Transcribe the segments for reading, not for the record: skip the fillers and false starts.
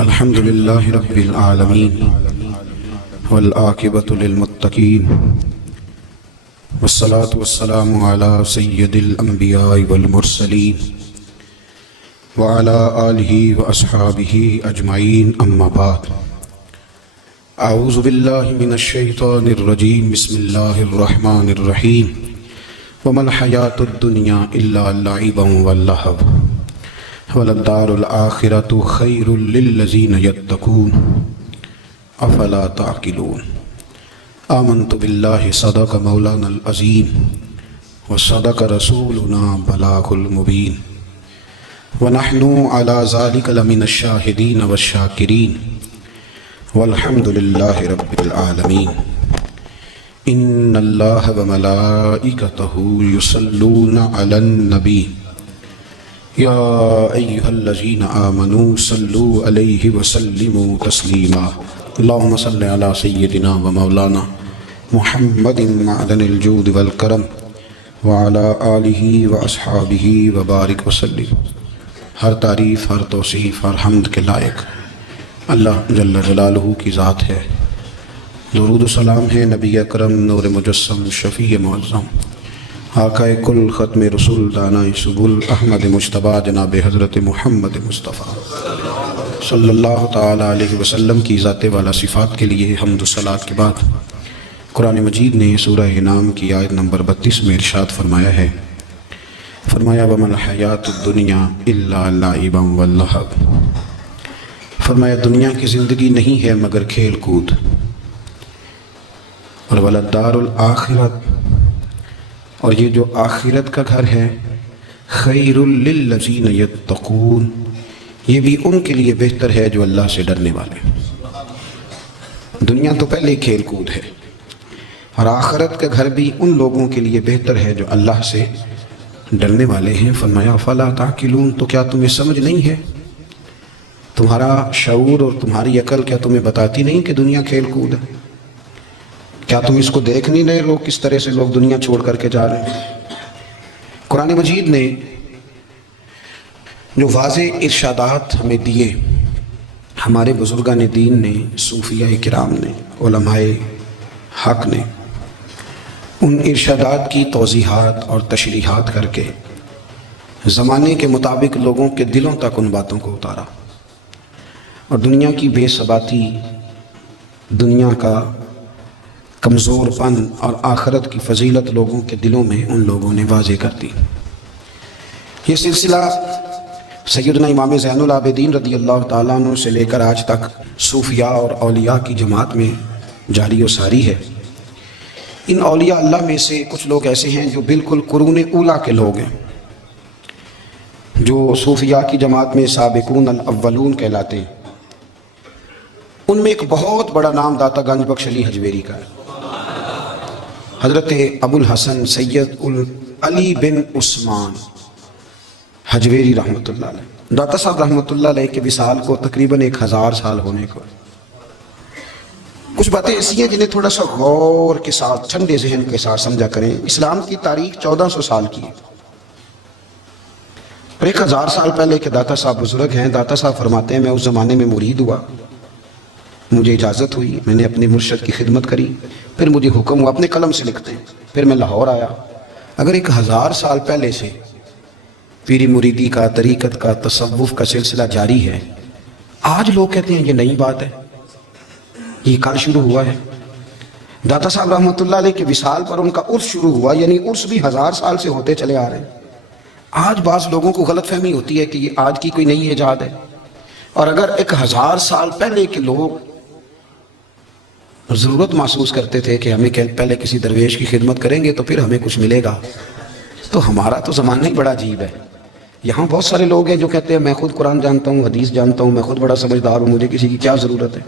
الحمد لله رب العالمين والعاقبة للمتقين والصلاة والسلام على سيد الأنبياء والمرسلين وعلى آله وأصحابه أجمعين أما بعد أعوذ بالله من الشيطان الرجيم بسم الله الرحمن الرحيم وما الحياة الدنيا إلا لعب ولهو وللدار الآخرة خير للذين يتقون أفلا تعقلون آمنت بالله صدق مولانا العظيم وصدق رسولنا بلاغ المبين ونحن على ذلك لمن الشاهدين والشاكرين والحمد لله رب العالمين إن الله وملائكته يصلون على النبي يا أيها الذين آمنوا صلوا عليه وسلموا تسليما اللهم صل على سيدنا ومولانا محمد معدن الجود والكرم وعلى آلہ وأصحابہ وبارک وسلم۔ ہر تعریف، ہر توصیف، ہر حمد کے لائق اللہ جل جلالہ کی ذات ہے۔ درود و سلام ہے نبی اکرم نور مجسم شفیع معظم آقا کل ختم رسول دانائے سبل احمد مجتبیٰ جناب حضرت محمد مصطفیٰ صلی اللہ تعالیٰ علیہ وسلم کی ذات والا صفات کے لیے حمد و صلوات کے بعد قرآن مجید نے سورہ انعام کی آیت نمبر 32 میں ارشاد فرمایا ہے، فرمایا وَمَا الْحَيَاةُ الدُّنْيَا إِلَّا لَعِبًا وَلَّهْوٌ، فرمایا دنیا کی زندگی نہیں ہے مگر کھیل کود، اور وَلَلدَّارُ الْآخِرَةُ، اور یہ جو آخرت کا گھر ہے، خَيْرٌ لِلَّذِينَ يَتَّقُونَ، یہ بھی ان کے لیے بہتر ہے جو اللہ سے ڈرنے والے۔ دنیا تو پہلے کھیل کود ہے، اور آخرت کا گھر بھی ان لوگوں کے لیے بہتر ہے جو اللہ سے ڈرنے والے ہیں۔ فرمایا فَلَا تَعْقِلُونَ، تو کیا تمہیں سمجھ نہیں ہے؟ تمہارا شعور اور تمہاری عقل کیا تمہیں بتاتی نہیں کہ دنیا کھیل کود ہے؟ کیا تم اس کو دیکھ نہیں رہے لوگ کس طرح سے لوگ دنیا چھوڑ کر کے جا رہے ہیں؟ قرآن مجید نے جو واضح ارشادات ہمیں دیے، ہمارے بزرگان دین نے، صوفیاء کرام نے، علماء حق نے، ان ارشادات کی توضیحات اور تشریحات کر کے زمانے کے مطابق لوگوں کے دلوں تک ان باتوں کو اتارا، اور دنیا کی بے ثباتی، دنیا کا کمزور پن اور آخرت کی فضیلت لوگوں کے دلوں میں ان لوگوں نے واضح کر دی۔ یہ سلسلہ سیدنا امام زین العابدین رضی اللہ تعالیٰ عنہ سے لے کر آج تک صوفیاء اور اولیاء کی جماعت میں جاری و ساری ہے۔ ان اولیاء اللہ میں سے کچھ لوگ ایسے ہیں جو بالکل قرون اولیٰ کے لوگ ہیں، جو صوفیاء کی جماعت میں سابقون الاولون کہلاتے ہیں۔ ان میں ایک بہت بڑا نام داتا گنج بخش علی حجویری کا ہے، حضرت ابو الحسن سید علی بن عثمان حجویری رحمۃ اللہ علیہ۔ داتا صاحب رحمۃ اللہ علیہ کے وصال کو تقریباً 1000 سال ہونے کو۔ کچھ باتیں ایسی ہیں جنہیں تھوڑا سا غور کے ساتھ، ٹھنڈے ذہن کے ساتھ سمجھا کریں۔ اسلام کی تاریخ 1400 سال کی ہے، اور 1000 سال پہلے کے داتا صاحب بزرگ ہیں۔ داتا صاحب فرماتے ہیں میں اس زمانے میں مرید ہوا، مجھے اجازت ہوئی، میں نے اپنے مرشد کی خدمت کری، پھر مجھے حکم ہوا، اپنے قلم سے لکھتے ہیں، پھر میں لاہور آیا۔ اگر 1000 سال پہلے سے پیری مریدی کا، طریقت کا، تصوف کا سلسلہ جاری ہے، آج لوگ کہتے ہیں یہ نئی بات ہے، یہ کل شروع ہوا ہے۔ داتا صاحب رحمۃ اللہ علیہ کے وصال پر ان کا عرس شروع ہوا، یعنی عرس بھی 1000 سال سے ہوتے چلے آ رہے ہیں۔ آج بعض لوگوں کو غلط فہمی ہوتی ہے کہ یہ آج کی کوئی نئی ایجاد ہے، اور اگر 1000 سال پہلے کے لوگ ضرورت محسوس کرتے تھے کہ ہمیں پہلے کسی درویش کی خدمت کریں گے تو پھر ہمیں کچھ ملے گا، تو ہمارا تو زمانہ ہی بڑا عجیب ہے۔ یہاں بہت سارے لوگ ہیں جو کہتے ہیں میں خود قرآن جانتا ہوں، حدیث جانتا ہوں، میں خود بڑا سمجھدار ہوں، مجھے کسی کی کیا ضرورت ہے۔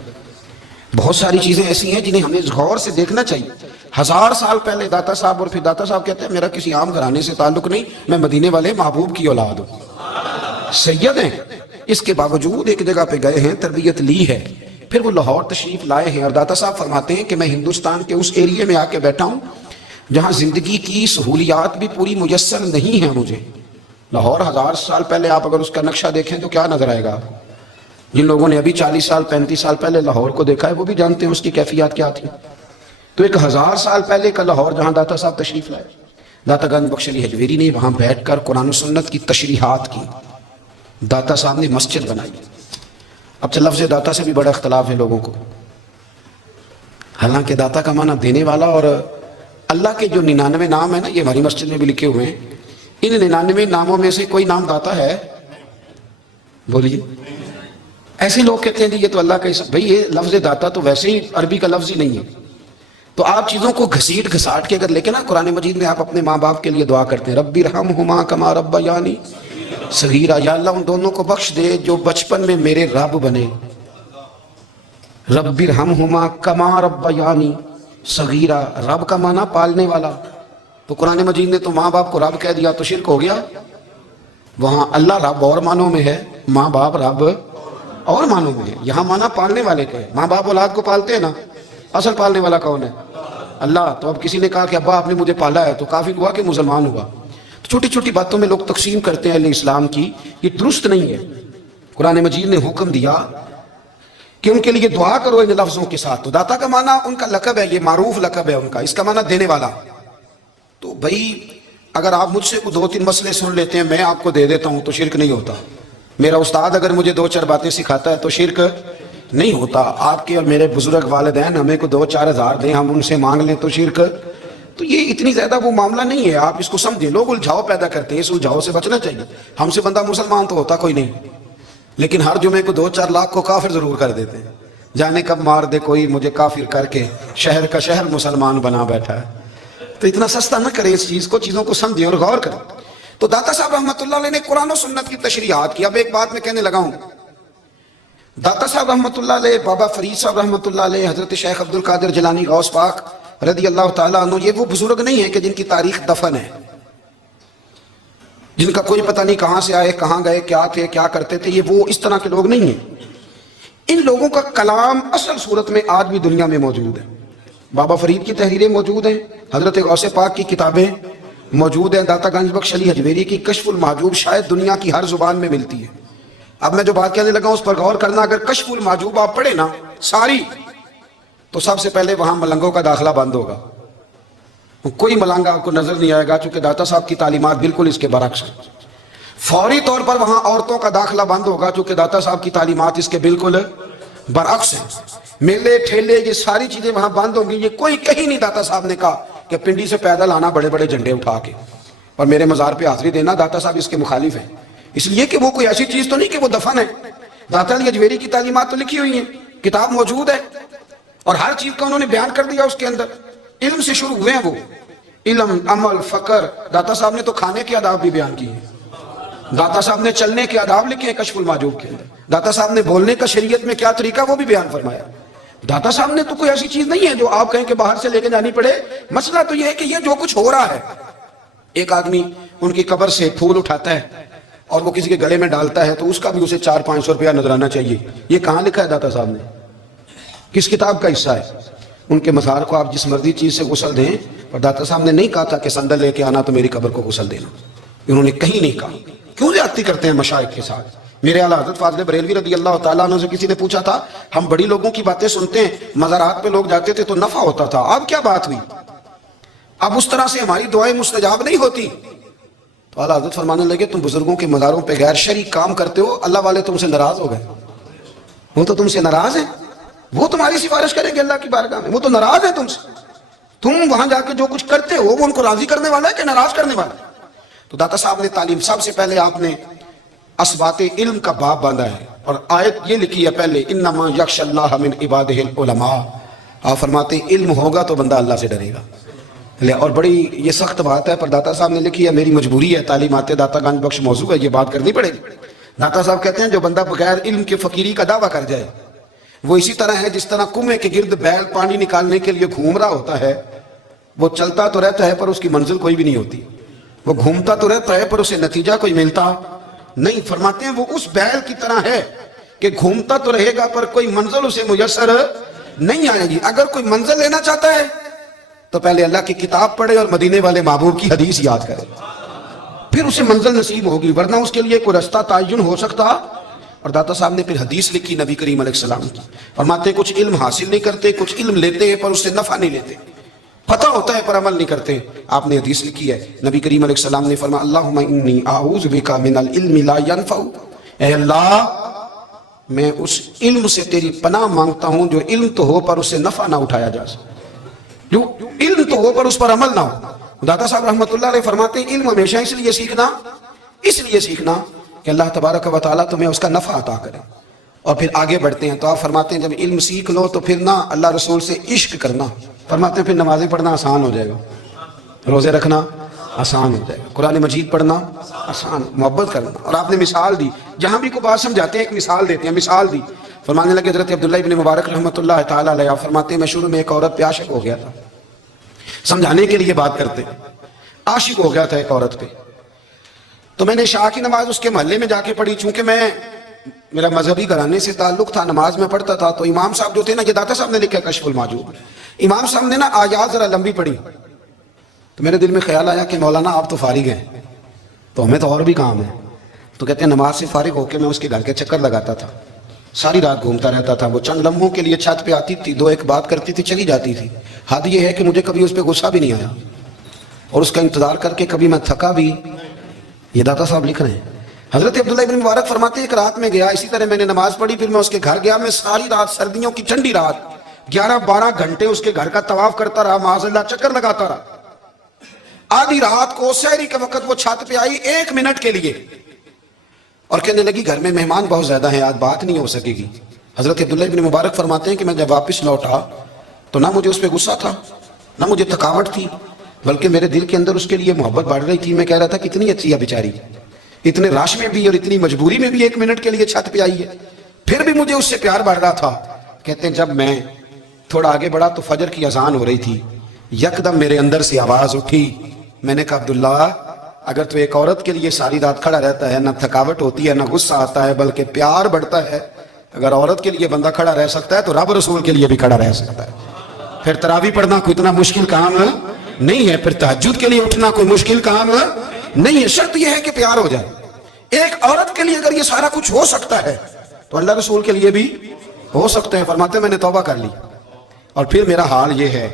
بہت ساری چیزیں ایسی ہیں جنہیں ہمیں غور سے دیکھنا چاہیے۔ 1000 سال پہلے داتا صاحب، اور پھر داتا صاحب کہتے ہیں میرا کسی عام گھرانے سے تعلق نہیں، میں مدینے والے محبوب کی اولاد ہوں، سید ہیں، اس کے باوجود ایک جگہ پہ گئے ہیں، تربیت لی ہے، پھر وہ لاہور تشریف لائے ہیں۔ اور داتا صاحب فرماتے ہیں کہ میں ہندوستان کے اس ایریے میں آ کے بیٹھا ہوں جہاں زندگی کی سہولیات بھی پوری میسر نہیں ہیں مجھے۔ لاہور 1000 سال پہلے آپ اگر اس کا نقشہ دیکھیں تو کیا نظر آئے گا؟ جن لوگوں نے ابھی 40 سال 35 سال پہلے لاہور کو دیکھا ہے وہ بھی جانتے ہیں اس کی کیفیات کیا تھی. تو 1000 سال پہلے کا لاہور جہاں داتا صاحب تشریف لائے، داتا گنج بخش علی حجویری نے وہاں بیٹھ کر قرآن و سنت کی تشریحات کی. داتا صاحب نے مسجد بنائی. اب لفظ داتا سے بھی بڑا اختلاف ہے لوگوں کو، حالانکہ داتا کا معنی دینے والا، اور اللہ کے جو 99 نام ہیں نا، یہ ہماری مسجد میں بھی لکھے ہوئے ہیں. ان 99 ناموں میں سے کوئی نام داتا ہے؟ بولیے. ایسے لوگ کہتے ہیں کہ یہ تو اللہ کا اسم. بھئی یہ لفظ داتا تو ویسے ہی عربی کا لفظ ہی نہیں ہے. تو آپ چیزوں کو گھسیٹ گھساٹ کے اگر لے کے نا قرآن مجید میں آپ اپنے ماں باپ کے لیے دعا کرتے ہیں، رب ارحمہما کما ربیانی صغیرا، یا اللہ ان دونوں کو بخش دے جو بچپن میں میرے رب بنے. رب ارحمہما کما ربیانی صغیرا، رب کا معنی پالنے والا. تو قرآن مجید نے تو ماں باپ کو رب کہہ دیا تو شرک ہو گیا. وہاں اللہ رب اور معنوں میں ہے، ماں باپ رب اور معنوں میں ہے. یہاں معنی پالنے والے کا ہے. ماں باپ اولاد کو پالتے ہیں نا، اصل پالنے والا کون ہے؟ اللہ. تو اب کسی نے کہا کہ ابا آپ نے مجھے پالا ہے تو کافر ہوا کہ مسلمان ہوا؟ تو چھوٹی چھوٹی باتوں میں لوگ تقسیم کرتے ہیں اہل اسلام کی، یہ درست نہیں ہے. قرآن مجید نے حکم دیا کہ ان کے لیے دعا کرو ان لفظوں کے ساتھ. تو داتا کا معنی ان کا لقب ہے، یہ معروف لقب ہے ان کا. اس کا معنی دینے والا. تو بھائی اگر آپ مجھ سے 2-3 مسئلے سن لیتے ہیں، میں آپ کو دے دیتا ہوں تو شرک نہیں ہوتا. میرا استاد اگر مجھے 2-4 باتیں سکھاتا ہے تو شرک نہیں ہوتا. آپ کے اور میرے بزرگ والدین ہمیں کو 2-4 ہزار دیں، ہم ان سے مانگ لیں تو شرک. تو یہ اتنی زیادہ وہ معاملہ نہیں ہے. آپ اس کو سمجھیں. لوگ الجھاؤ پیدا کرتے ہیں، اس الجھاؤ سے بچنا چاہیے. ہم سے بندہ مسلمان تو ہوتا کوئی نہیں، لیکن ہر جمعے کو 2-4 لاکھ کو کافر ضرور کر دیتے ہیں. جانے کب مار دے کوئی مجھے کافر کر کے، شہر کا شہر مسلمان بنا بیٹھا ہے. تو اتنا سستا نہ کریں اس چیز کو، چیزوں کو سمجھیں اور غور کریں. تو داتا صاحب رحمۃ اللہ علیہ نے قرآن و سنت کی تشریحات کی. اب ایک بات میں کہنے لگا ہوں، داتا صاحب رحمۃ اللہ علیہ، بابا فرید صاحب رحمۃ اللہ علیہ، حضرت شیخ عبد القادر جیلانی غوث پاک رضی اللہ تعالیٰ عنہ، یہ وہ بزرگ نہیں ہیں کہ جن کی تاریخ دفن ہے، جن کا کوئی پتہ نہیں کہاں سے آئے، کہاں گئے، کیا تھے، کیا کرتے تھے. یہ وہ اس طرح کے لوگ نہیں ہیں. ان لوگوں کا کلام اصل صورت میں آج بھی دنیا میں موجود ہے. بابا فرید کی تحریریں موجود ہیں، حضرت غوث پاک کی کتابیں موجود ہیں، داتا گنج بخش علی حجویری کی کشف المحجوب شاید دنیا کی ہر زبان میں ملتی ہے. اب میں جو بات کہنے لگا ہوں اس پر غور کرنا. اگر کشف المحجوب آپ پڑھیں نا ساری، تو سب سے پہلے وہاں ملنگوں کا داخلہ بند ہوگا. کوئی ملنگا آپ کو نظر نہیں آئے گا، چونکہ داتا صاحب کی تعلیمات بالکل اس کے برعکس ہیں. فوری طور پر وہاں عورتوں کا داخلہ بند ہوگا، چونکہ داتا صاحب کی تعلیمات اس کے بالکل برعکس ہیں. میلے ٹھیلے یہ ساری چیزیں وہاں بند ہوں گی. یہ کوئی کہیں نہیں داتا صاحب نے کہا کہ پنڈی سے پیدل آنا بڑے بڑے جھنڈے اٹھا کے اور میرے مزار پہ حاضری دینا. داتا صاحب اس کے مخالف ہیں، اس لیے کہ وہ کوئی ایسی چیز تو نہیں کہ وہ دفن ہے. داتا علی حجویری کی تعلیمات تو لکھی ہوئی ہیں، کتاب موجود ہے، اور ہر چیز کا انہوں نے بیان کر دیا. اس کے اندر علم سے شروع ہوئے ہیں وہ، علم، عمل، فقر. داتا صاحب نے تو کھانے کے آداب بھی بیان کیے ہیں. داتا صاحب نے چلنے کے آداب لکھے ہیں کشف المحجوب کے اندر. داتا صاحب نے بولنے کا شریعت میں کیا طریقہ وہ بھی بیان فرمایا. داتا صاحب نے تو کوئی ایسی چیز نہیں ہے جو آپ کہیں کہ باہر سے لے کے جانی پڑے. مسئلہ تو یہ ہے کہ یہ جو کچھ ہو رہا ہے، ایک آدمی ان کی قبر سے پھول اٹھاتا ہے اور وہ کسی کے گلے میں ڈالتا ہے تو اس کا بھی اسے 400-500 روپیہ نذرانہ چاہیے. یہ کہاں لکھا ہے داتا صاحب نے؟ کس کتاب کا حصہ ہے؟ ان کے مزار کو آپ جس مرضی چیز سے غسل دیں، اور داتا صاحب نے نہیں کہا تھا کہ سندل لے کے آنا تو میری قبر کو غسل دینا. انہوں نے کہیں نہیں کہا. کیوں زیادتی کرتے ہیں مشائخ کے ساتھ؟ میرے اعلیٰ حضرت فاضل بریلوی رضی اللہ تعالیٰ عنہ سے کسی نے پوچھا تھا، ہم بڑی لوگوں کی باتیں سنتے ہیں، مزارات پہ لوگ جاتے تھے تو نفع ہوتا تھا، اب کیا بات ہوئی؟ اب اس طرح سے ہماری دعائیں مستجاب نہیں ہوتی. تو اعلیٰ حضرت فرمانے لگے، تم بزرگوں کے مزاروں پہ غیر شرعی کام کرتے ہو، اللہ والے تم سے ناراض ہو گئے. وہ تو تم سے ناراض ہیں، وہ تمہاری سفارش کریں گے اللہ کی بارگاہ میں، وہ تو ناراض ہیں تم سے. تم وہاں جا کے جو کچھ کرتے ہو وہ ان کو راضی کرنے والا ہے کہ ناراض کرنے والا ہے؟ تو داتا صاحب نے تعلیم، سب سے پہلے آپ نے اسبات علم کا باب باندھا ہے، اور آیت یہ لکھی ہے پہلے، انما یخشی اللہ من عبادہ العلماء. آپ فرماتے ہیں علم ہوگا تو بندہ اللہ سے ڈرے گا. اور بڑی یہ سخت بات ہے، پر داتا صاحب نے لکھی ہے، میری مجبوری ہے، تعلیمات داتا گنج بخش موضوع ہے، یہ بات کرنی پڑے گی. داتا صاحب کہتے ہیں جو بندہ بغیر علم کے فقیری کا دعویٰ کر جائے وہ اسی طرح ہے جس طرح کنویں کے گرد بیل پانی نکالنے کے لیے گھوم رہا ہوتا ہے. وہ چلتا تو رہتا ہے پر اس کی منزل کوئی بھی نہیں ہوتی، وہ گھومتا تو رہتا ہے پر اسے نتیجہ کوئی ملتا نہیں. فرماتے ہیں وہ اس بیل کی طرح ہے کہ گھومتا تو رہے گا پر کوئی منزل اسے میسر نہیں آئے گی. اگر کوئی منزل لینا چاہتا ہے تو پہلے اللہ کی کتاب پڑھے اور مدینے والے محبوب کی حدیث یاد کرے، پھر اسے منزل نصیب ہوگی، ورنہ اس کے لیے کوئی رستہ تعین ہو سکتا اور داتا صاحب نے پھر حدیث لکھی نبی کریم علیہ السلام کی، فرماتے ہیں کچھ علم حاصل نہیں کرتے، کچھ علم لیتے ہیں پر اس سے نفع نہیں لیتے، پتہ ہوتا ہے پر عمل نہیں کرتے۔ آپ نے حدیث لکھی ہے، نبی کریم علیہ السلام نے فرمایا اللہم انی اعوذ بک من العلم لا ینفع، اے اللہ میں اس علم سے تیری پناہ مانگتا ہوں جو علم تو ہو پر اس سے نفع نہ اٹھایا جا سکے، جو علم تو ہو پر اس پر عمل نہ ہو۔ داتا صاحب رحمۃ اللہ علیہ فرماتے ہیں علم ہمیشہ اس لیے سیکھنا کہ اللہ تبارک و تعالیٰ تمہیں اس کا نفع عطا کرے۔ اور پھر آگے بڑھتے ہیں تو آپ فرماتے ہیں جب علم سیکھ لو تو پھر نہ اللہ رسول سے عشق کرنا، فرماتے ہیں پھر نمازیں پڑھنا آسان ہو جائے گا، روزے رکھنا آسان ہو جائے گا، قرآن مجید پڑھنا آسان، محبت کرنا۔ اور آپ نے مثال دی، جہاں بھی کوئی بات سمجھاتے ہیں ایک مثال دیتے ہیں، مثال دی، فرمانے لگے حضرت عبداللہ ابن مبارک رحمۃ اللہ تعالیٰ علیہ فرماتے ہیں میں شروع میں ایک عورت پہ عاشق ہو گیا تھا، سمجھانے کے لیے بات کرتے، عاشق ہو گیا تھا ایک عورت پہ، تو میں نے عشاء کی نماز اس کے محلے میں جا کے پڑھی، چونکہ میرا مذہبی گھرانے سے تعلق تھا، نماز میں پڑھتا تھا، تو امام صاحب جو تھے نا، یہ داتا صاحب نے لکھا ہے کشف المعجوب، امام صاحب نے نا آیات ذرا لمبی پڑھی، تو میرے دل میں خیال آیا کہ مولانا آپ تو فارغ ہیں تو ہمیں تو اور بھی کام ہے، تو کہتے ہیں نماز سے فارغ ہو کے میں اس کے گھر کے چکر لگاتا تھا، ساری رات گھومتا رہتا تھا، وہ چند لمحوں کے لیے چھت پہ آتی تھی، دو ایک بات کرتی تھی، چلی جاتی تھی، حد یہ ہے کہ مجھے کبھی اس پہ غصہ بھی نہیں آیا، اور اس کا انتظار کر کے کبھی میں تھکا بھی۔ یہ داتا صاحب لکھ رہے ہیں، حضرت عبداللہ ابن مبارک فرماتے ہیں ایک رات میں گیا، اسی طرح میں نے نماز پڑھی، پھر میں اس کے گھر گیا، میں ساری رات، سردیوں کی ٹھنڈی رات 11-12 گھنٹے اس کے گھر کا طواف کرتا رہا، معاذ اللہ چکر لگاتا رہا۔ آدھی رات کو سحری کے وقت وہ چھت پہ آئی 1 منٹ کے لیے اور کہنے لگی گھر میں مہمان بہت زیادہ ہیں، آج بات نہیں ہو سکے گی۔ حضرت عبداللہ ابن مبارک فرماتے ہیں کہ میں جب واپس لوٹا تو نہ مجھے اس پہ غصہ تھا، نہ مجھے تھکاوٹ تھی، بلکہ میرے دل کے اندر اس کے لیے محبت بڑھ رہی تھی۔ میں کہہ رہا تھا کتنی اچھی ہے بیچاری، اتنے راش میں بھی اور اتنی مجبوری میں بھی 1 منٹ کے لیے چھت پہ آئی ہے، پھر بھی مجھے اس سے پیار بڑھ رہا تھا۔ کہتے ہیں جب میں تھوڑا آگے بڑھا تو فجر کی اذان ہو رہی تھی، یکدم میرے اندر سے آواز اٹھی، میں نے کہا عبداللہ اگر تو ایک عورت کے لیے ساری رات کھڑا رہتا ہے، نہ تھکاوٹ ہوتی ہے، نہ غصہ آتا ہے، بلکہ پیار بڑھتا ہے، اگر عورت کے لیے بندہ کھڑا رہ سکتا ہے تو رب رسول کے لیے بھی کھڑا رہ سکتا ہے۔ پھر تراویح پڑھنا کوئی اتنا مشکل کام نہیں ہے، پھر تہجد کے لیے اٹھنا کوئی مشکل کام نہیں ہے، شرط یہ ہے کہ پیار ہو جائے۔ ایک عورت کے لیے اگر یہ سارا کچھ ہو سکتا ہے تو اللہ رسول کے لیے بھی ہو سکتا ہے۔ فرماتے میں نے توبہ کر لی، اور پھر میرا حال یہ ہے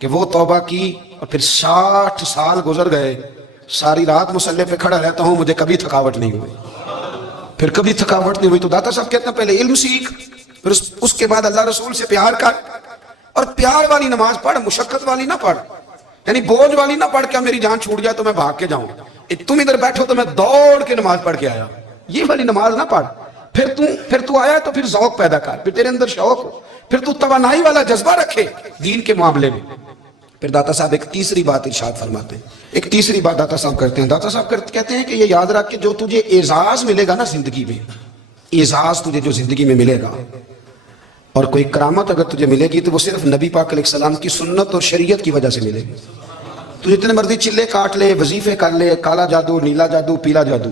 کہ وہ توبہ کی اور پھر 60 سال گزر گئے، ساری رات مصلی پہ کھڑا رہتا ہوں، مجھے کبھی تھکاوٹ نہیں ہوئی، پھر کبھی تھکاوٹ نہیں ہوئی۔ تو داتا صاحب کہتے ہیں پہلے علم سیکھ، پھر اس کے بعد اللہ رسول سے پیار کر، اور پیار والی نماز پڑھ، مشقت والی نہ پڑھ، یعنی بوجھ والی نہ پڑھ کہ میری جان چھوٹ جائے تو میں بھاگ کے جاؤں، تم ادھر بیٹھو تو میں دوڑ کے نماز پڑھ کے آیا، یہ والی نماز نہ پڑھ۔ پھر تو آیا تو پھر ذوق پیدا کر، پھر تیرے اندر شوق ہو، پھر تو توانائی والا جذبہ رکھے دین کے معاملے میں۔ پھر داتا صاحب ایک تیسری بات ارشاد فرماتے ہیں، ایک تیسری بات داتا صاحب کرتے ہیں، داتا صاحب کہتے ہیں کہ یہ یاد رکھ کہ جو تجھے اعزاز ملے گا نا زندگی میں، اعزاز تجھے جو زندگی میں ملے گا اور کوئی کرامت اگر تجھے ملے گی تو وہ صرف نبی پاک علیہ السلام کی سنت اور شریعت کی وجہ سے ملے گی۔ تو جتنے مرضی چلے کاٹ لے، وظیفے کر لے، کالا جادو، نیلا جادو، پیلا جادو،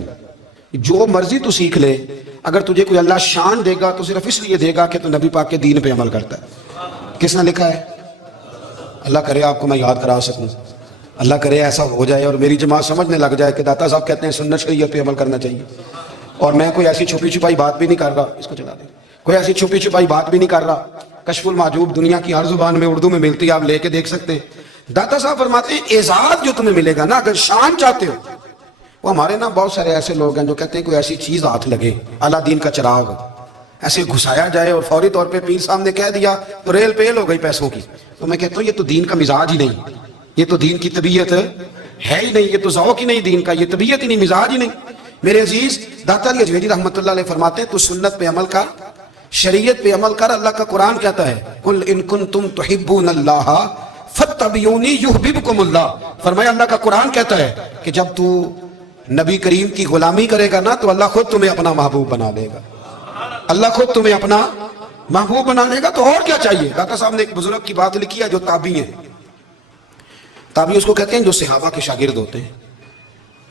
جو مرضی تو سیکھ لے، اگر تجھے کوئی اللہ شان دے گا تو صرف اس لیے دے گا کہ تو نبی پاک کے دین پہ عمل کرتا ہے۔ کس نے لکھا ہے؟ اللہ کرے آپ کو میں یاد کرا سکوں، اللہ کرے ایسا ہو جائے اور میری جماعت سمجھنے لگ جائے کہ داتا صاحب کہتے ہیں سنت شریعت پہ عمل کرنا چاہیے، اور میں کوئی ایسی چھپی چھپائی بات بھی نہیں کر رہا، اس کو چلا دیں، کوئی ایسی چھپی چھپائی بات بھی نہیں کر رہا۔ کشف المعجوب دنیا کی ہر زبان میں اردو میں ملتی ہے، آپ لے کے دیکھ سکتے ہیں۔ داتا صاحب فرماتے ہیں اعزاز جو تمہیں ملے گا نا، اگر شان چاہتے ہو، وہ ہمارے نا بہت سارے ایسے لوگ ہیں جو کہتے ہیں کوئی ایسی چیز ہاتھ لگے، اعلیٰ دین کا چراغ ایسے گھسایا جائے اور فوری طور پہ پیر صاحب نے کہہ دیا تو ریل پیل ہو گئی پیسوں کی، تو میں کہتا ہوں یہ تو دین کا مزاج ہی نہیں، یہ تو دین کی طبیعت ہے ہی نہیں، یہ تو ذوق ہی نہیں دین کا، یہ طبیعت ہی نہیں، مزاج ہی نہیں۔ میرے عزیز داتا علی اجمیری رحمۃ اللہ علیہ فرماتے ہیں تو سنت پہ عمل کر، شریعت پہ عمل کر۔ اللہ کا قرآن کہتا ہے قل ان کنتم تحبون اللہ فاتبعونی یحببکم اللہ، فرمایا اللہ کا قرآن کہتا ہے کہ جب تو نبی کریم کی غلامی کرے گا نا تو اللہ خود تمہیں اپنا محبوب بنا لے گا، اللہ خود تمہیں اپنا محبوب بنا لے گا۔ تو اور کیا چاہیے؟ داتا صاحب نے ایک بزرگ کی بات لکھی ہے جو تابعی ہیں، تابعی اس کو کہتے ہیں جو صحابہ کے شاگرد ہوتے ہیں۔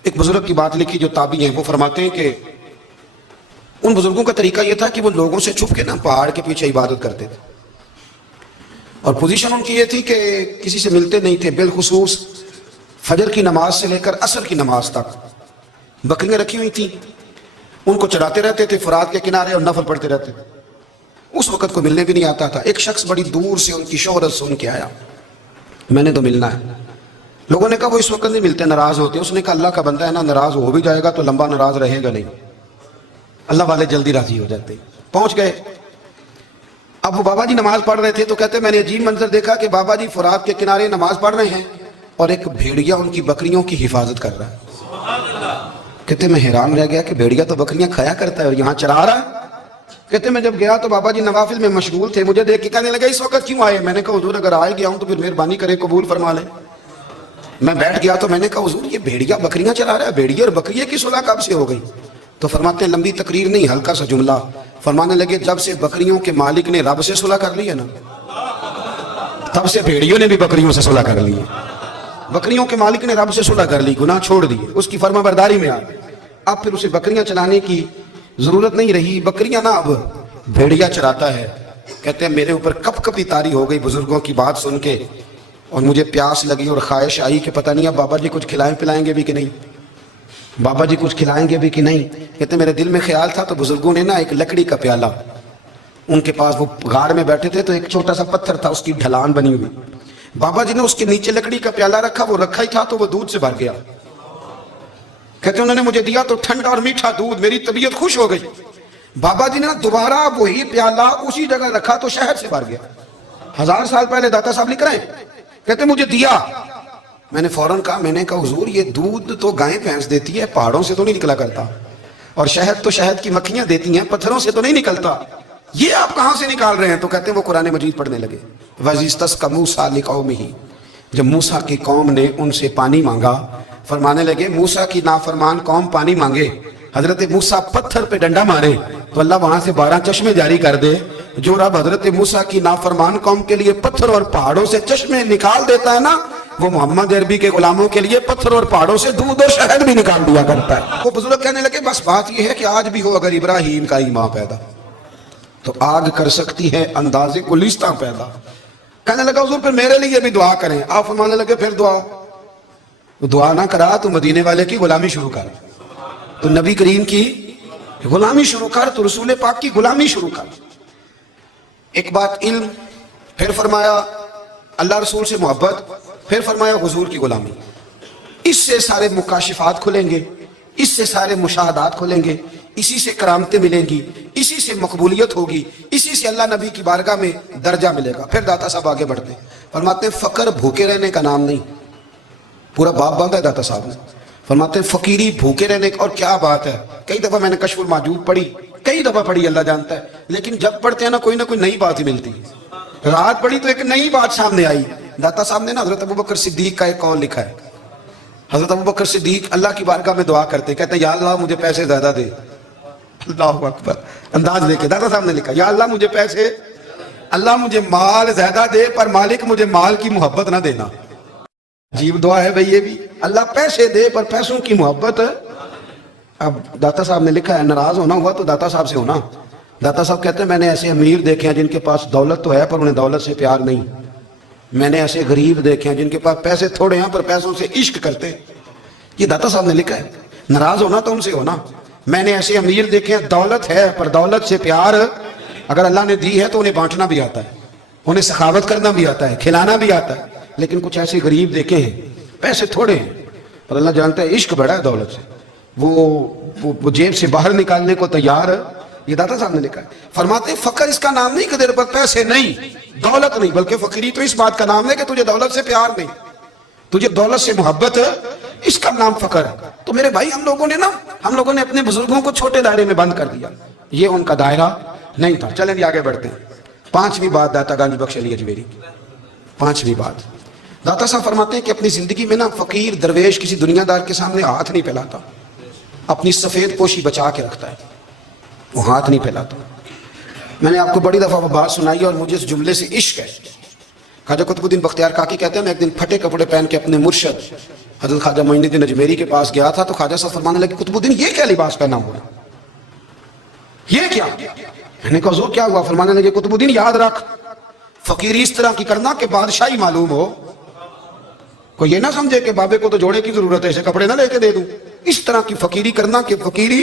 ایک بزرگ کی بات لکھی جو تابعی ہیں، وہ فرماتے ہیں کہ ان بزرگوں کا طریقہ یہ تھا کہ وہ لوگوں سے چھپ کے نا پہاڑ کے پیچھے عبادت کرتے تھے، اور پوزیشن ان کی یہ تھی کہ کسی سے ملتے نہیں تھے، بالخصوص فجر کی نماز سے لے کر عصر کی نماز تک بکریاں رکھی ہوئی تھیں، ان کو چڑھاتے رہتے تھے فرات کے کنارے اور نفل پڑھتے رہتے تھے. اس وقت کو ملنے بھی نہیں آتا تھا. ایک شخص بڑی دور سے ان کی شہرت سن کے آیا, میں نے تو ملنا ہے. لوگوں نے کہا وہ اس وقت نہیں ملتے, ناراض ہوتے. اس نے کہا اللہ کا بندہ ہے نا, ناراض ہو بھی جائے گا تو لمبا ناراض رہے گا نہیں, اللہ والے جلدی راضی ہو جاتے. پہنچ گئے. اب وہ بابا جی نماز پڑھ رہے تھے تو کہتے میں نے عجیب منظر دیکھا کہ بابا جی فرات کے کنارے نماز پڑھ رہے ہیں اور ایک بھیڑیا ان کی بکریوں کی حفاظت کر رہا ہے. کہتے میں حیران رہ گیا کہ بھیڑیا تو بکریاں کھایا کرتا ہے اور یہاں چرا رہا ہے. کہتے میں جب گیا تو بابا جی نوافل میں مشغول تھے, مجھے دیکھ کے کہنے لگا اس وقت کیوں آئے؟ میں نے کہا حضور اگر آئے گیا ہوں تو پھر مہربانی کرے قبول فرما لیں. میں بیٹھ گیا تو میں نے کہا حضور یہ بھیڑیا بکریاں چلا رہا ہے, بھیڑیا اور بکریے کی صلح کب سے ہو گئی؟ تو فرماتے ہیں لمبی تقریر نہیں, ہلکا سا جملہ. فرمانے لگے جب سے بکریوں کے مالک نے رب سے صلح کر لی ہے نا, تب سے بھیڑیوں نے بھی بکریوں سے صلح کر لی ہے. بکریوں کے مالک نے رب سے صلح کر لی, گناہ چھوڑ دیے, اس کی فرما برداری میں آ. اب پھر اسے بکریاں چلانے کی ضرورت نہیں رہی. بکریاں نا اب بھیڑیا چراتا ہے. کہتے ہیں میرے اوپر کپ کپی طاری ہو گئی بزرگوں کی بات سن کے, اور مجھے پیاس لگی اور خواہش آئی کہ پتہ نہیں اب بابا جی کچھ کھلائیں پلائیں گے بھی کہ نہیں, بابا جی کچھ کھلائیں گے بھی کہ نہیں. کہتے میرے دل میں خیال تھا تو بزرگوں نے نا ایک لکڑی کا پیالہ, ان کے پاس وہ غار میں بیٹھے تھے تو ایک چھوٹا سا پتھر تھا, اس کی ڈھلان بنی ہوئی. بابا جی نے اس کے نیچے لکڑی کا پیالہ رکھا, وہ رکھا ہی تھا تو وہ دودھ سے بھر گیا. کہتے انہوں نے مجھے دیا تو ٹھنڈا اور میٹھا دودھ, میری طبیعت خوش ہو گئی. بابا جی نے دوبارہ وہی پیالہ اسی جگہ رکھا تو شہد سے بھر گیا. 1000 سال پہلے داتا صاحب لکھ رہے ہیں. کہتے مجھے دیا, میں نے فوراً کہا, میں نے کہا حضور یہ دودھ تو گائیں بھینس دیتی ہے, پہاڑوں سے تو نہیں نکلا کرتا, اور شہد تو شہد کی مکھیاں دیتی ہیں, پتھروں سے تو نہیں نکلتا, یہ آپ کہاں سے نکال رہے ہیں؟ تو کہتے ہیں وہ قرآن مجید پڑھنے لگے. وَإِذِ مُوسَىٰ لِقَوْمِهِ, جب موسیٰ کی قوم نے ان سے پانی مانگا, فرمانے لگے موسیٰ کی نافرمان قوم پانی مانگے, حضرت موسیٰ پتھر پہ ڈنڈا مارے تو اللہ وہاں سے 12 چشمے جاری کر دے. جو رب حضرت موسیٰ کی نافرمان قوم کے لیے پتھر اور پہاڑوں سے چشمے نکال دیتا ہے نا, وہ محمد عربی کے غلاموں کے لیے پتھر اور پہاڑوں سے دودھ اور شہد بھی نکال دیا کرتا ہے. وہ بزرگ کہنے لگے بس بات یہ ہے کہ آج بھی ہو اگر ابراہیم کا ہی ماں پیدا تو آگ کر سکتی ہے اندازے گلستہ پیدا. کہنے لگا حضور پھر میرے لیے بھی دعا کریں. آپ فرمانے لگے پھر دعا نہ کرا تو مدینے والے کی غلامی شروع کر, تو نبی کریم کی غلامی شروع کر, تو رسول پاک کی غلامی شروع کر. ایک بات علم, پھر فرمایا اللہ رسول سے محبت, پھر فرمایا حضور کی غلامی. اس سے سارے مکاشفات کھلیں گے, اس سے سارے مشاہدات کھلیں گے, اسی سے کرامتیں ملیں گی, اسی سے مقبولیت ہوگی, اسی سے اللہ نبی کی بارگاہ میں درجہ ملے گا. پھر داتا صاحب آگے بڑھتے ہیں, فرماتے ہیں فقر بھوکے رہنے کا نام نہیں, پورا باب باندھا ہے داتا صاحب نے. فرماتے ہیں فقیری بھوکے رہنے کا, اور کیا بات ہے. کئی دفعہ میں نے کشف المحجوب پڑھی, کئی دفعہ پڑھی, اللہ جانتا ہے, لیکن جب پڑھتے ہیں نا کوئی نئی بات ہی ملتی. رات پڑھی تو ایک نئی بات سامنے آئی. داتا صاحب نے نا حضرت ابوبکر صدیق کا ایک قول لکھا ہے. حضرت ابوبکر صدیق اللہ کی بارگاہ میں دعا کرتے, کہتے ہیں یا اللہ مجھے پیسے زیادہ دے. اللہ اکبر, انداز لے کے داتا صاحب نے لکھا, یا اللہ مجھے پیسے, اللہ مجھے مال زیادہ دے پر مالک مجھے مال کی محبت نہ دینا. عجیب دعا ہے بھئی یہ بھی, اللہ پیسے دے پر پیسوں کی محبت. اب داتا صاحب نے لکھا ہے ناراض ہونا ہوا تو داتا صاحب سے ہونا. داتا صاحب کہتے ہیں میں نے ایسے امیر دیکھے ہیں جن کے پاس دولت تو ہے پر انہیں دولت سے پیار نہیں. میں نے ایسے غریب دیکھے ہیں جن کے پاس پیسے تھوڑے ہیں پر پیسوں سے عشق کرتے. یہ داتا صاحب نے لکھا ہے. ناراض ہونا تو ان سے ہونا. میں نے ایسے امیر دیکھے ہیں دولت ہے پر دولت سے پیار اگر اللہ نے دی ہے تو انہیں بانٹنا بھی آتا ہے, انہیں سخاوت کرنا بھی آتا ہے, کھلانا بھی آتا ہے. لیکن کچھ ایسے غریب دیکھے ہیں پیسے تھوڑے ہیں پر اللہ جانتا ہے عشق بڑا ہے دولت سے, وہ جیب سے باہر نکالنے کو تیار. یہ داتا صاحب نے لکھا ہے. فرماتے فقر اس کا نام نہیں کہ تیرے پر پیسے نہیں, دولت نہیں, بلکہ فقیری تو اس بات کا نام ہے کہ تجھے دولت سے پیار نہیں, تجھے دولت سے محبت, اس کا نام فقر ہے. تو میرے بھائی ہم لوگوں نے اپنے بزرگوں کو چھوٹے دائرے میں بند کر دیا, یہ ان کا دائرہ نہیں تھا. چلیں جی آگے بڑھتے ہیں. 5ویں بات داتا گنج بخش علی اجمیری کی. 5ویں بات داتا صاحب فرماتے ہیں کہ اپنی زندگی میں نا فقیر درویش کسی دنیا دار کے سامنے ہاتھ نہیں پھیلاتا, اپنی سفید پوشی بچا کے رکھتا ہے, وہ ہاتھ نہیں پھیلاتا. میں نے آپ کو بڑی دفعہ وہ بات سنائی اور مجھے اس جملے سے عشق ہے. خواجہ قطب الدین بختیار کاکی کہتے ہیں میں ایک دن پھٹے کپڑے پہن کے اپنے مرشد حضرت خواجہ معین الدین اجمیری کے پاس گیا تھا تو خواجہ صاحب فرمانے لگے قطب الدین یہ کیا لباس پہنا ہوا ہے, یہ کیا؟ میں نے کہا حضور کیا ہوا؟ فرمانے لگے قطب الدین یاد رکھ فقیری اس طرح کی کرنا کہ بادشاہی معلوم ہو, کوئی یہ نہ سمجھے کہ بابے کو تو جوڑے کی ضرورت ہے اسے کپڑے نہ لے کے دے دوں. اس طرح کی فقیری کرنا کہ فقیری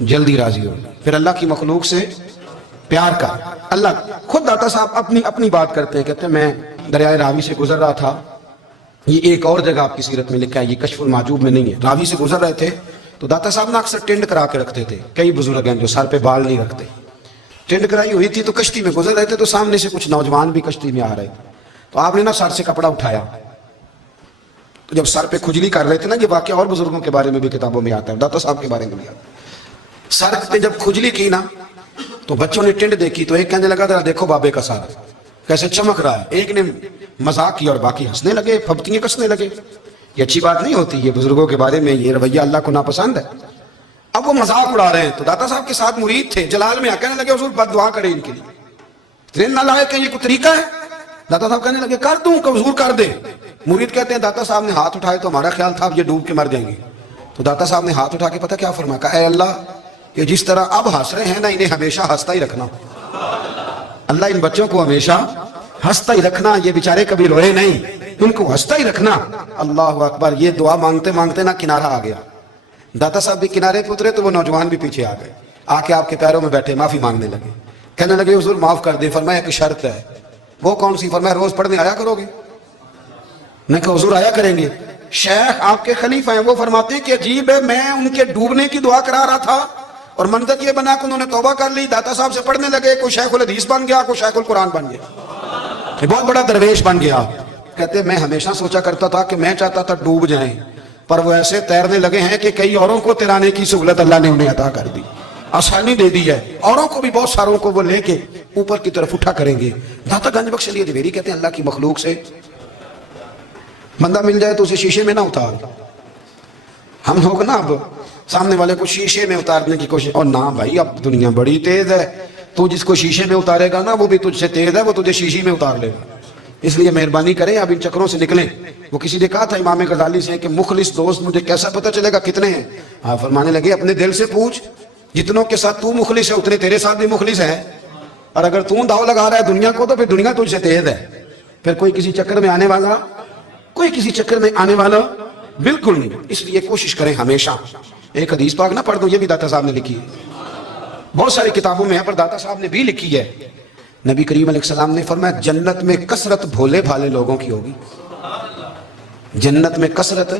جلدی راضی ہو. پھر اللہ کی مخلوق سے پیار کر. اللہ خود داتا صاحب اپنی بات کرتے ہیں, کہتے ہیں میں دریائے راوی سے گزر رہا تھا. یہ ایک اور جگہ آپ کی سیرت میں لکھا ہے, یہ کشف المحجوب میں نہیں ہے. راوی سے گزر رہے تھے تو داتا صاحب نے اکثر ٹینڈ کرا کے رکھتے تھے. کئی بزرگ ہیں جو سر پہ بال نہیں رکھتے, ٹینڈ کرائی ہوئی تھی تو کشتی میں گزر رہے تھے, تو سامنے سے کچھ نوجوان بھی کشتی میں آ رہے تھے. تو آپ نے نا سر سے کپڑا اٹھایا, تو جب سر پہ کھجلی کر رہے تھے نا, یہ واقعہ اور بزرگوں کے بارے میں بھی کتابوں میں آتا ہے, داتا صاحب کے بارے میں بھی آتا ہے. سر پہ جب کھجلی کی نا تو بچوں نے ٹینڈ دیکھی, تو ایک کہنے لگا ذرا دیکھو بابے کا سر کیسے چمک رہا ہے. ایک نے مذاق کیا اور باقی ہنسنے لگے, پھپتیاں کسنے لگے. یہ اچھی بات نہیں ہوتی, یہ بزرگوں کے بارے میں یہ رویہ اللہ کو ناپسند ہے. اب وہ مذاق اڑا رہے ہیں, تو داتا صاحب کے ساتھ مرید تھے جلال میں, کہنے لگے حضور بد دعا کرے ان کے لیے, اتنے نالائق ہیں, یہ کوئی طریقہ ہے. داتا صاحب کہنے لگے کر دوں کہ حضور کر دے. مرید کہتے ہیں داتا صاحب نے ہاتھ اٹھائے تو ہمارا خیال تھا اب یہ ڈوب کے مر جائیں گے. تو داتا صاحب نے ہاتھ اٹھا کے پتہ کیا فرمایا, کہا اے اللہ یہ جس طرح اب ہنس رہے ہیں نا, انہیں ہمیشہ ہنستا ہی رکھنا. اللہ ان بچوں کو ہمیشہ ہنستا ہی رکھنا, یہ بیچارے کبھی روئے نہیں, ان کو ہنستا ہی رکھنا. اللہ اکبر. یہ دعا مانگتے مانگتے نا کنارہ آ گیا. داتا صاحب بھی کنارے پہ اترے تو وہ نوجوان بھی پیچھے آ گئے, آ کے آپ کے پیروں میں بیٹھے, معافی مانگنے لگے. کہنے لگے حضور معاف کر دیں. فرمایا ایک شرط ہے. وہ کون سی؟ فرمایا روز پڑھنے آیا کرو گے. میں کہا حضور آیا کریں گے. شیخ آپ کے خلیفہ ہیں, وہ فرماتے ہیں کہ عجیب ہے, میں ان کے ڈوبنے کی دعا کرا رہا تھا اور منطق یہ بنا کہ انہوں نے توبہ کر لی, داتا صاحب سے پڑھنے لگے, کوئی شیخ الحدیث بن گیا, کوئی شیخ القرآن بن گیا, بہت بڑا درویش بن گیا. کہتے میں ہمیشہ سوچا کرتا تھا کہ میں چاہتا تھا ڈوب جائیں, پر وہ ایسے تیرنے لگے ہیں کہ کئی اوروں کو تیرانے کی سہولت اللہ نے انہیں عطا کر دی, آسانی دے دی ہے. اوروں کو بھی بہت ساروں کو وہ لے کے اوپر کی طرف اٹھا کریں گے. داتا گنج بخش علی اجمیری کہتے ہیں اللہ کی مخلوق سے بندہ مل جائے تو اسے شیشے میں نہ اتار. ہم لوگ نا اب سامنے والے کو شیشے میں اتارنے کی کوشش, اور نہ بھائی اب دنیا بڑی تیز ہے, تو جس کو شیشے میں اتارے گا نا وہ بھی تجھ سے تیز ہے, وہ تجھے شیشے میں اتار لے گا. اس لیے مہربانی کریں اب ان چکروں سے نکلیں. وہ کسی نے کہا تھا امام غزالی سے کہ مخلص دوست مجھے کیسا پتہ چلے گا کتنے ہیں؟ آپ فرمانے لگے اپنے دل سے پوچھ, جتنوں کے ساتھ تو مخلص ہے اتنے تیرے ساتھ بھی مخلص ہیں, اور اگر تو داؤ لگا رہا ہے دنیا کو تو پھر دنیا تجھ سے تیز ہے. پھر کوئی کسی چکر میں آنے والا بالکل نہیں. اس لیے کوشش کریں ہمیشہ. ایک حدیث پاک نہ پڑھ دو, یہ بھی داتا صاحب نے لکھی ہے, بہت ساری کتابوں میں ہے پر داتا صاحب نے بھی لکھی ہے. نبی کریم علیہ السلام نے فرمایا جنت میں کثرت بھولے بھالے لوگوں کی ہوگی. جنت میں کثرت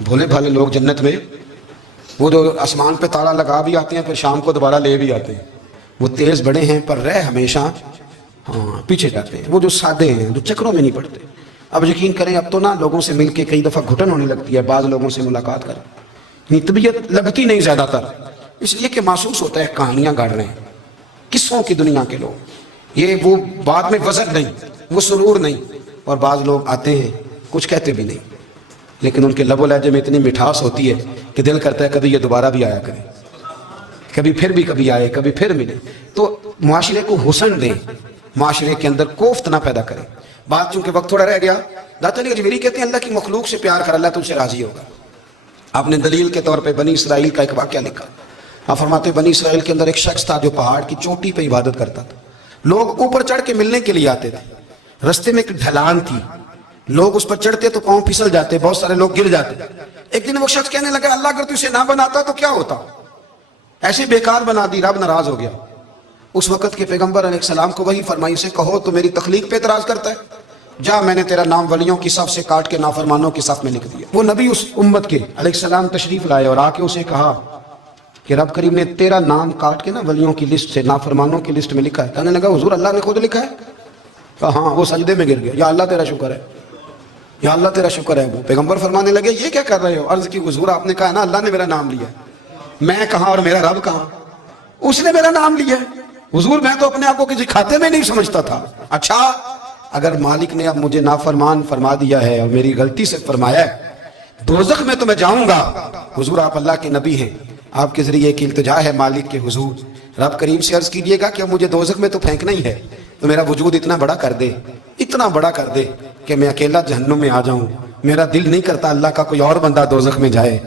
بھولے بھالے لوگ جنت میں, وہ جو آسمان پہ تالا لگا بھی آتے ہیں پھر شام کو دوبارہ لے بھی آتے ہیں, وہ تیز بڑے ہیں پر رہ ہمیشہ پیچھے جاتے ہیں. وہ جو سادے ہیں جو چکروں میں نہیں پڑتے. اب یقین کریں اب تو نا لوگوں سے مل کے کئی دفعہ گھٹن ہونے لگتی ہے, بعض لوگوں سے ملاقات کر طبیعت لگتی نہیں زیادہ تر, اس لیے کہ محسوس ہوتا ہے کہانیاں گاڑ رہے ہیں, قصوں کی دنیا کے لوگ. یہ وہ بعد میں وزن نہیں, وہ سرور نہیں. اور بعض لوگ آتے ہیں کچھ کہتے بھی نہیں, لیکن ان کے لب و لہجے میں اتنی مٹھاس ہوتی ہے کہ دل کرتا ہے کبھی یہ دوبارہ بھی آیا کرے, کبھی آئے, کبھی پھر ملے. تو معاشرے کو حسن دیں, معاشرے کے اندر کوفت نہ پیدا کریں. بات چونکہ وقت تھوڑا رہ گیا, داتا علی اجمیری کہتے ہیں اللہ کی مخلوق سے پیار کر, اللہ تجھ سے راضی ہوگا. آپ نے دلیل کے طور پہ بنی اسرائیل کا ایک واقعہ لکھا. آپ فرماتے ہیں بنی اسرائیل کے اندر ایک شخص تھا جو پہاڑ کی چوٹی پہ عبادت کرتا تھا. لوگ اوپر چڑھ کے ملنے کے لیے آتے تھے. رستے میں ایک ڈھلان تھی, لوگ اس پر چڑھتے تو پاؤں پھسل جاتے, بہت سارے لوگ گر جاتے. ایک دن وہ شخص کہنے لگا اللہ اگر تو اسے نہ بناتا تو کیا ہوتا, ایسے بیکار بنا دی, رب ناراض ہو گیا. اس وقت کے پیغمبر علیہ السلام کو وہی فرمائی سے کہو تو میری تخلیق پہ اعتراض کرتا ہے, جا میں نے تیرا نام ولیوں کی صف سے کاٹ کے نافرمانوں کی صف میں لکھ دیا. وہ نبی اس امت کے علیہ السلام تشریف لائے اور آ کے اسے کہا کہ رب کریم نے تیرا نام کاٹ کے نا ولیوں کی لسٹ سے نافرمانوں کی لسٹ میں لکھا ہے. کہنے لگا حضور اللہ نے خود لکھا ہے؟ کہا ہاں. وہ سجدے میں گر گیا, یا اللہ تیرا شکر ہے, یا اللہ تیرا شکر ہے. وہ پیغمبر فرمانے لگے یہ کیا کر رہے ہو؟ عرض کی حضور آپ نے کہا نا اللہ نے میرا نام لیا, میں کہاں اور میرا رب کہاں؟ اس نے میرا نام لیا. حضور میں تو اپنے آپ کو کسی کھاتے میں نہیں سمجھتا تھا. اچھا اگر مالک نے اب مجھے نافرمان فرما دیا ہے اور میری غلطی سے فرمایا ہے دوزخ میں تو میں جاؤں گا. حضور آپ اللہ کے نبی ہیں, آپ کے ذریعے ایک التجا ہے مالک کے حضور, رب کریم سے عرض کیجئے گا کہ اب مجھے دوزخ میں تو پھینکنا ہی ہے, تو میرا وجود اتنا بڑا کر دے, اتنا بڑا کر دے کہ میں اکیلا جہنم میں آ جاؤں. میرا دل نہیں کرتا اللہ کا کوئی اور بندہ دوزخ میں جائے.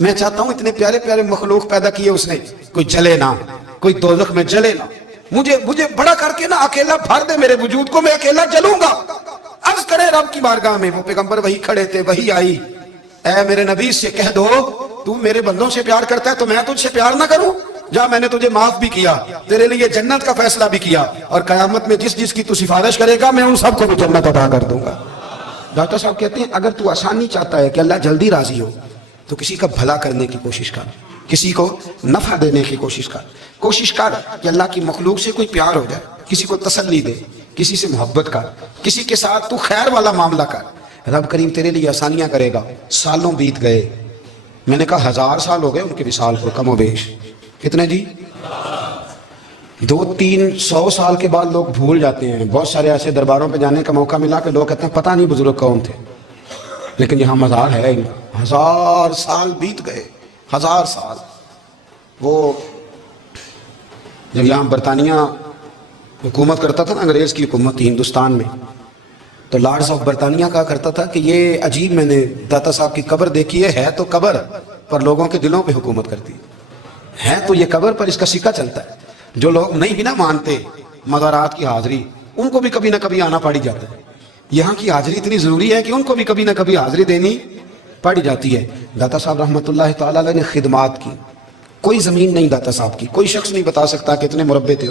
میں چاہتا ہوں اتنے پیارے پیارے مخلوق پیدا کیے اس نے, کوئی جلے نہ, کوئی دوزخ میں جلے نہ. مجھے بڑا کر کے نا اکیلا بھر دے میرے وجود کو, میں اکیلا جلوں گا. عرض کرے رب کی بارگاہ میں, وہ پیغمبر وہی کھڑے تھے, وہی آئی, اے میرے نبی سے کہہ دو تو میرے بندوں سے پیار کرتا ہے تو میں تجھ سے پیار نہ کروں؟ جا میں نے تجھے معاف بھی کیا، تیرے لیے جنت کا فیصلہ بھی کیا، اور قیامت میں جس جس کی تو سفارش کرے گا میں ان سب کو بھی جنت عطا کر دوں گا۔ ڈاکٹر صاحب کہتے ہیں اگر تو آسانی چاہتا ہے کہ اللہ جلدی راضی ہو تو کسی کا بھلا کرنے کی کوشش کر، کسی کو نفع دینے کی کوشش کر کہ اللہ کی مخلوق سے کوئی پیار ہو جائے، کسی کو تسلی دے، کسی سے محبت کر، کسی کے ساتھ تو خیر والا معاملہ کر، رب کریم تیرے لیے آسانیاں کرے گا۔ سالوں بیت گئے، میں نے کہا 1000 سال ہو گئے ان کے وصال کو، کم و بیش کتنے جی؟ 200-300 سال کے بعد لوگ بھول جاتے ہیں۔ بہت سارے ایسے درباروں پہ جانے کا موقع ملا کہ لوگ کہتے ہیں پتہ نہیں بزرگ کون تھے، لیکن یہاں مزار ہے ان کا۔ 1000 سال بیت گئے، 1000 سال۔ وہ جب یہاں برطانیہ حکومت کرتا تھا نا، انگریز کی حکومت تھی ہندوستان میں، تو لارڈز آف برطانیہ کہا کرتا تھا کہ یہ عجیب، میں نے داتا صاحب کی قبر دیکھی ہے تو قبر پر لوگوں کے دلوں پہ حکومت کرتی ہے تو یہ قبر پر اس کا سکہ چلتا ہے۔ جو لوگ نہیں بھی نہ مانتے مزارات کی حاضری، ان کو بھی کبھی نہ کبھی آنا پڑی جاتا ہے۔ یہاں کی حاضری اتنی ضروری ہے کہ ان کو بھی کبھی نہ کبھی حاضری دینی پڑی جاتی ہے۔ داتا صاحب رحمۃ اللہ تعالیٰ علیہ نے خدمات کی، کوئی زمین نہیں داتا صاحب کی، کوئی شخص نہیں بتا سکتا کہ اتنے مربع تھے،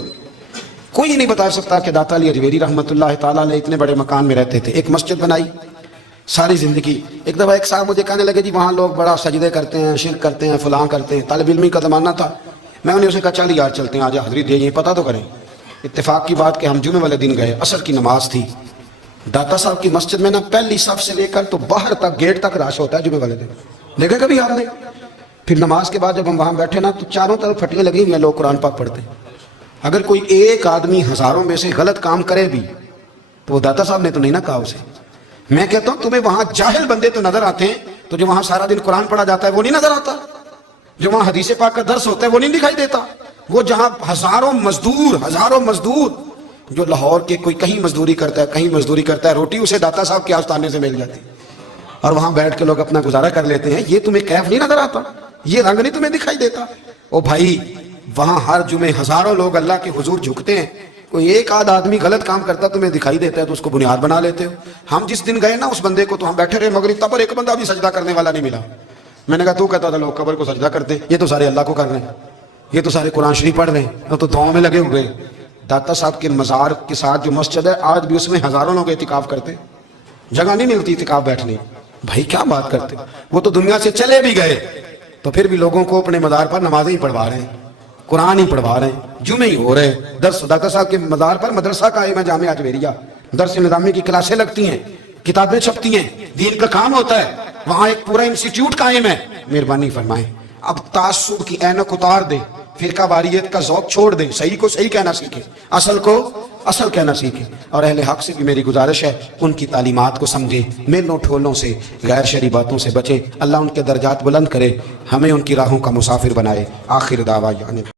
کوئی نہیں بتا سکتا کہ داتا علی اجویری رحمۃ اللہ تعالیٰ علیہ اتنے بڑے مکان میں رہتے تھے۔ ایک مسجد بنائی ساری زندگی۔ ایک دفعہ ایک صاحب مجھے کہنے لگے جی وہاں لوگ بڑا سجدے کرتے ہیں، شرک کرتے ہیں، فلاں کرتے ہیں، طالب علمی کا زمانہ تھا۔ میں انہیں اسے کہا چل یار چلتے ہیں، آج حاضری دے، یہ پتہ تو کریں۔ اتفاق کی بات کہ ہم جمعے والے دن گئے، عصر کی نماز تھی۔ داتا صاحب کی مسجد میں نا پہلی صف سے لے کر تو باہر تک گیٹ تک رش ہوتا ہے جمعے والے دن، دیکھے کبھی آپ نے؟ پھر نماز کے بعد جب ہم وہاں بیٹھے نا تو چاروں طرف پھٹیاں لگی ہوئی ہیں، لوگ قرآن پاک پڑھتے ہیں۔ اگر کوئی ایک آدمی ہزاروں میں سے غلط کام کرے بھی تو وہ داتا صاحب نے تو نہیں نہ کہا اسے۔ میں کہتا ہوں تمہیں وہاں جاہل بندے تو نظر آتے ہیں، تو جو وہاں سارا دن قرآن پڑھا جاتا ہے وہ نہیں نظر آتا؟ جو وہاں حدیث پاک کا درس ہوتا ہے وہ نہیں دکھائی دیتا؟ وہ جہاں ہزاروں مزدور جو لاہور کے کوئی کہیں مزدوری کرتا ہے، کہیں مزدوری کرتا ہے، روٹی اسے داتا صاحب کے آستانے سے مل جاتی اور وہاں بیٹھ کے لوگ اپنا گزارا کر لیتے ہیں، یہ تمہیں کیف نہیں نظر آتا؟ یہ رنگ نہیں تمہیں دکھائی دیتا؟ او بھائی وہاں ہر جمعے ہزاروں لوگ اللہ کے حضور جھکتے ہیں، کوئی ایک آدھ آدمی غلط کام کرتا تمہیں دکھائی دیتا ہے تو اس کو بنیاد بنا لیتے ہو۔ ہم جس دن گئے نا اس بندے کو تو ہم بیٹھے رہے مغرب تک، اور ایک بندہ بھی سجدہ کرنے والا نہیں ملا۔ میں نے کہا تو کہتا تھا لوگ قبر کو سجدہ کرتے ہیں، یہ تو سارے اللہ کو کر رہے ہیں، یہ تو سارے قرآن شریف پڑھ رہے ہیں، تو دعاؤں میں لگے ہوئے۔ داتا صاحب کے مزار کے ساتھ جو مسجد ہے آج بھی اس میں ہزاروں لوگ اعتکاف کرتے ہیں، جگہ نہیں ملتی اعتکاف بیٹھنے۔ بھائی کیا بات کرتے، وہ تو دنیا سے چلے بھی گئے تو پھر بھی لوگوں کو اپنے مزار پر نمازیں ہی پڑھوا رہے ہیں، قرآن ہی پڑھوا رہے ہیں، جمعے ہی ہو رہے ہیں۔ درس داتا صاحب کے مزار پر مدرسہ قائم ہے، جامعہ اجویریہ، درس نظامی کی کلاسیں لگتی ہیں، کتابیں چھپتی ہیں، دین کا کام ہوتا ہے، وہاں ایک پورا انسٹیٹیوٹ قائم ہے۔ مہربانی فرمائیں اب تعصب کی اینک اتار دیں، فرقہ واریت کا ذوق چھوڑ دیں، صحیح کو صحیح کہنا سیکھیں، اصل کو اصل کہنا سیکھیں، اور اہل حق سے بھی میری گزارش ہے ان کی تعلیمات کو سمجھیں، میلوں ٹھولوں سے، غیر شرعی باتوں سے بچیں۔ اللہ ان کے درجات بلند کرے، ہمیں ان کی راہوں کا مسافر بنائے۔ آخر دعویٰ